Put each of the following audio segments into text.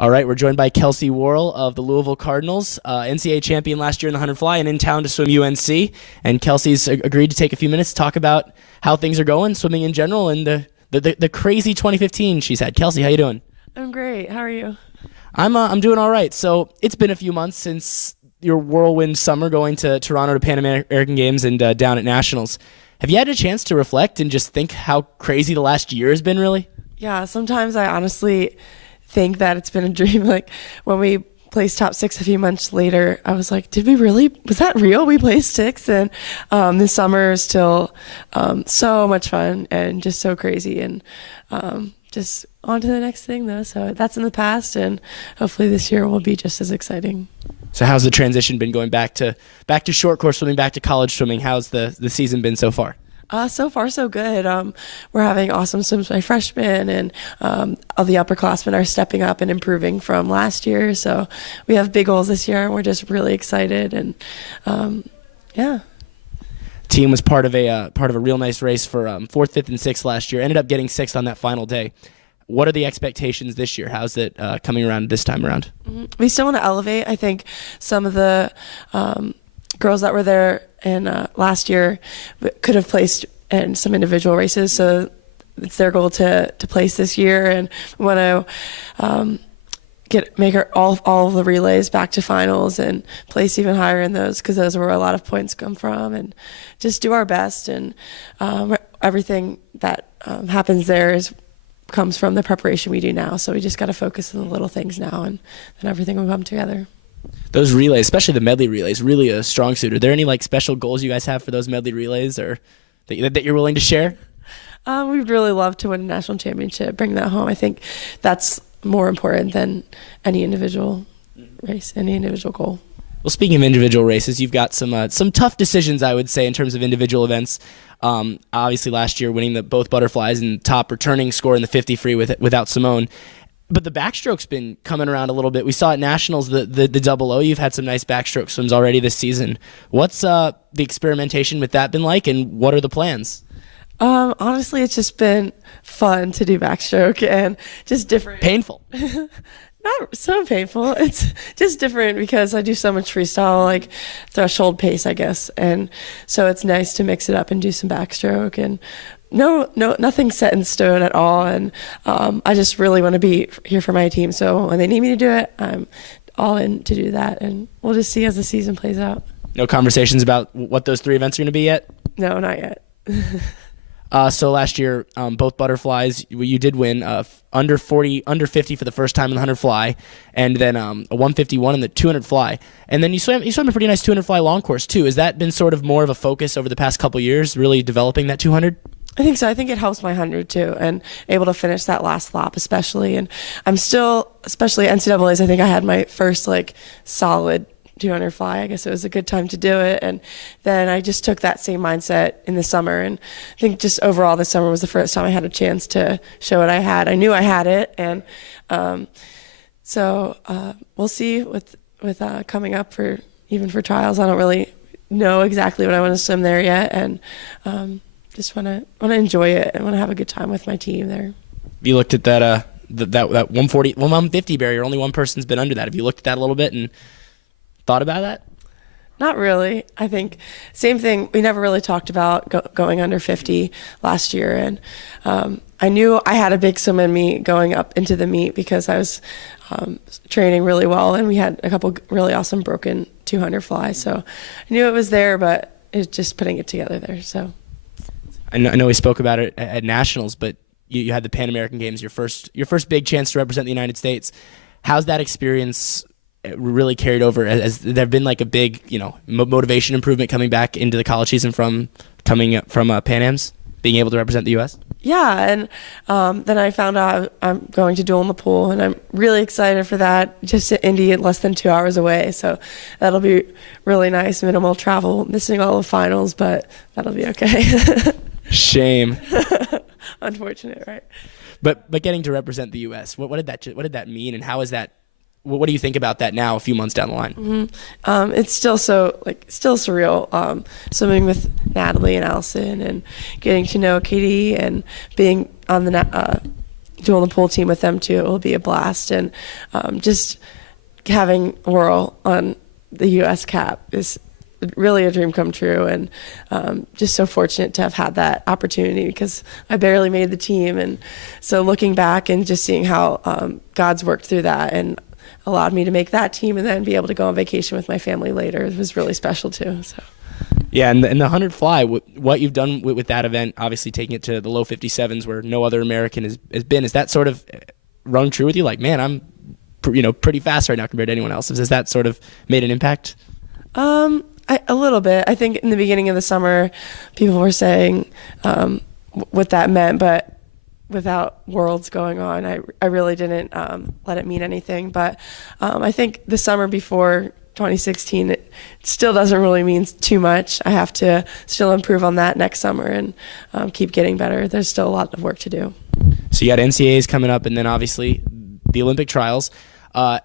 All right, we're joined by Kelsi Worrell of the Louisville Cardinals, NCAA champion last year in the 100 fly and in town to swim UNC. And Kelsi's agreed to take a few minutes to talk about how things are going, swimming in general, and the crazy 2015 she's had. Kelsi, how you doing? I'm great. How are you? I'm doing all right. So it's been a few months since your whirlwind summer going to Toronto to Pan American Games and down at Nationals. Have you had a chance to reflect and just think how crazy the last year has been, really? Yeah, sometimes I honestly think that it's been a dream. Like when we placed top 6 a few months later, I was like, was that real? We placed 6, and this summer is still so much fun and just so crazy, and just on to the next thing though. So that's in the past, and hopefully this year will be just as exciting. So how's the transition been going back to short course swimming, back to college swimming? How's the season been so far? So far, so good. We're having awesome swims by freshmen, and all the upperclassmen are stepping up and improving from last year. So we have big goals this year, and we're just really excited. And yeah. Team was part of a real nice race for 4th, 5th, and 6th last year. Ended up getting 6th on that final day. What are the expectations this year? How's it coming around this time around? We still want to elevate. I think some of the girls that were there in last year could have placed in some individual races, so it's their goal to place this year, and we want to make all of the relays back to finals and place even higher in those, because those are where a lot of points come from, and just do our best. And everything that happens there comes from the preparation we do now, so we just got to focus on the little things now, and then everything will come together. Those relays, especially the medley relays, really a strong suit. Are there any special goals you guys have for those medley relays, or that you're willing to share? We'd really love to win a national championship, bring that home. I think that's more important than any individual race, any individual goal. Well, speaking of individual races, you've got some tough decisions, I would say, in terms of individual events. Obviously, last year winning both butterflies and top returning score in the 50 free without Simone. But the backstroke's been coming around a little bit. We saw at Nationals the double O. You've had some nice backstroke swims already this season. What's the experimentation with that been like, and what are the plans? Honestly, it's just been fun to do backstroke and just different. Painful. Not so painful. It's just different because I do so much freestyle, like threshold pace, I guess. And so it's nice to mix it up and do some backstroke, and nothing set in stone at all. And I just really want to be here for my team. So when they need me to do it, I'm all in to do that. And we'll just see as the season plays out. No conversations about what those 3 events are going to be yet? No, not yet. So last year, both butterflies, you did win under 50 for the first time in the 100 fly, and then a 151 in the 200 fly. And then you swam a pretty nice 200 fly long course too. Has that been sort of more of a focus over the past couple years, really developing that 200? I think so. I think it helps my 100 too, and able to finish that last lap especially. And I'm still, especially NCAAs, I think I had my first solid 200 fly. I guess it was a good time to do it. And then I just took that same mindset in the summer. And I think just overall this summer was the first time I had a chance to show what I had. I knew I had it. And so we'll see with coming up for trials. I don't really know exactly what I want to swim there yet. And just want to enjoy it and want to have a good time with my team there. You looked at that 150 barrier. Only one person's been under that. Have you looked at that a little bit and thought about that? Not really. I think same thing. We never really talked about going under 50 last year, and I knew I had a big swim in me going up into the meet because I was training really well, and we had a couple really awesome broken 200 flies. So I knew it was there, but it's just putting it together there. So I know we spoke about it at Nationals, but you had the Pan American Games, your first big chance to represent the United States. How's that experience really carried over? Has there been a big motivation improvement coming back into the college season from Pan Am's, being able to represent the U.S.? Yeah, and then I found out I'm going to duel in the pool, and I'm really excited for that. Just at Indy, less than 2 hours away, so that'll be really nice. Minimal travel, missing all the finals, but that'll be okay. Shame. Unfortunate, right? But getting to represent the U.S., what did that mean, and how is that? What do you think about that now, a few months down the line? Mm-hmm. It's still still surreal. Swimming with Natalie and Allison, and getting to know Katie, and being on the dual in the pool team with them too. It will be a blast, and just having Worrell on the U.S. cap is really a dream come true, and just so fortunate to have had that opportunity because I barely made the team. And so looking back and just seeing how God's worked through that and allowed me to make that team and then be able to go on vacation with my family later, it was really special too. So. Yeah, and the 100 fly, what you've done with that event, obviously taking it to the low 57s where no other American has been, is that sort of rung true with you? Like, man, I'm pretty fast right now compared to anyone else. Has that sort of made an impact? A little bit. I think in the beginning of the summer, people were saying what that meant, but without Worlds going on, I really didn't let it mean anything. But I think the summer before 2016, it still doesn't really mean too much. I have to still improve on that next summer and keep getting better. There's still a lot of work to do. So you got NCAAs coming up, and then obviously the Olympic trials.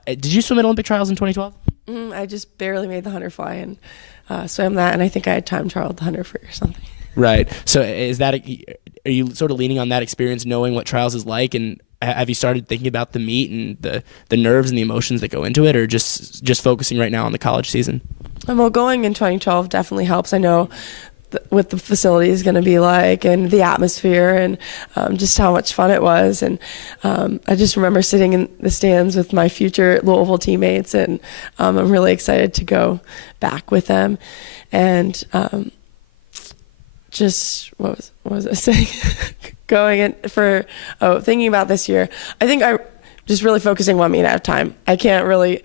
Did you swim at Olympic trials in 2012? I just barely made the 100 fly and swam that, and I think I had time trialed the 100 free or something. Right. So are you sort of leaning on that experience, knowing what trials is like, and have you started thinking about the meet and the nerves and the emotions that go into it, or just focusing right now on the college season? Well, going in 2012 definitely helps. I know what the facility is going to be like and the atmosphere and just how much fun it was. And I just remember sitting in the stands with my future Louisville teammates, and I'm really excited to go back with them. And just what was I saying? Thinking about this year, I think I just really focusing 1 meet at a time. I can't really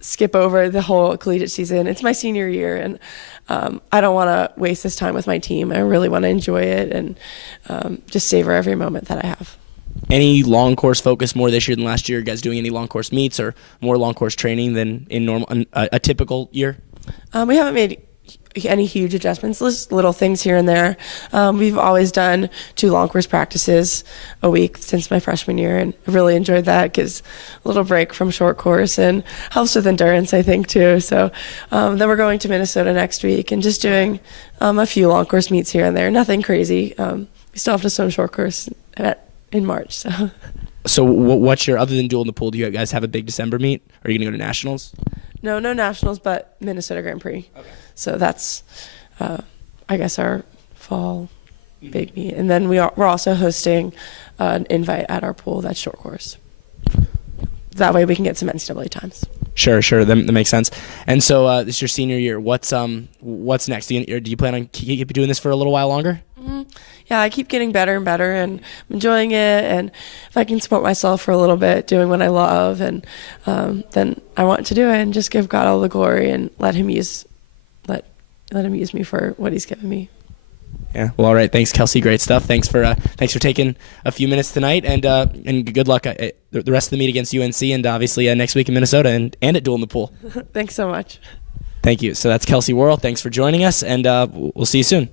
skip over the whole collegiate season. It's my senior year, and I don't want to waste this time with my team. I really want to enjoy it and just savor every moment that I have. Any long course focus more this year than last year? You guys doing any long course meets or more long course training than in a typical year? We haven't made any huge adjustments, just little things here and there. We've always done 2 long course practices a week since my freshman year, and I really enjoyed that. It gives a little break from short course and helps with endurance, I think, too. So then we're going to Minnesota next week and just doing a few long course meets here and there. Nothing crazy. We still have to swim short course in March. So what's your, other than dual in the pool, do you guys have a big December meet? Are you going to go to nationals? No nationals, but Minnesota Grand Prix. Okay. So that's, I guess, our fall big meet. And then we're also hosting an invite at our pool that's short course. That way we can get some NCAA times. Sure. That makes sense. And so this is your senior year. What's next? Do you plan on keep doing this for a little while longer? Mm-hmm. Yeah, I keep getting better and better, and I'm enjoying it. And if I can support myself for a little bit, doing what I love, and then I want to do it and just give God all the glory and let him use me for what he's given me. Yeah. Well, all right. Thanks, Kelsi. Great stuff. Thanks for taking a few minutes tonight, and good luck the rest of the meet against UNC, and obviously next week in Minnesota and at Dual in the Pool. Thanks so much. Thank you. So that's Kelsi Worrell. Thanks for joining us, and we'll see you soon.